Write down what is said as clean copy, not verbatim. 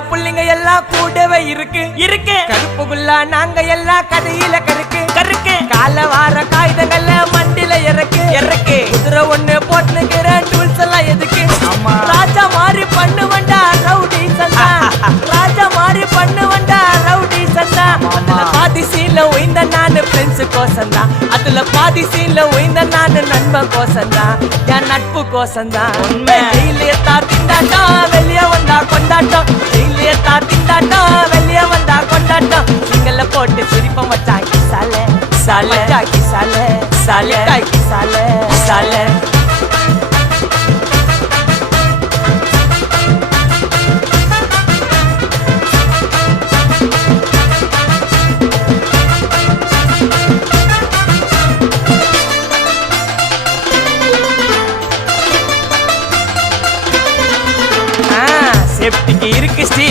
புள்ளிங்க எல்லாம் கூடவே இருக்கு கருப்புக்குள்ள நாங்க எல்லாம் கதையில கருக்கு கால வார காகிதங்கள்ல மண்டில இறக்கு குதிரை ஒண்ணு போட்டுக்கிற டூல்ஸ் எல்லாம் எதுக்கு ராஜா மாதிரி பண்ணுவண்டா ரவுடி சந்தா ராஜா மாதிரி பண்ணுவண்டா ரவுடி சந்தா அதுல பாதி சீன்ல உயிந்த நானு ஃப்ரெண்ட்ஸ் கோசந்தா அதுல பாதி சீன்ல உயிந்த நானு நண்பன் கோசந்தா என் நட்பு கோசந்தா டெய்லியே திண்டாட்டம் வெளியே வந்தா கொண்டாட்டம் டெய்லியே திண்டாட்டம் வெளியே வந்தா கொண்டாட்டம் சிங்கல்ல போட்டு சிரிப்ப மச்சாக்கி சாலே சாலே சாலே சாலே சாலே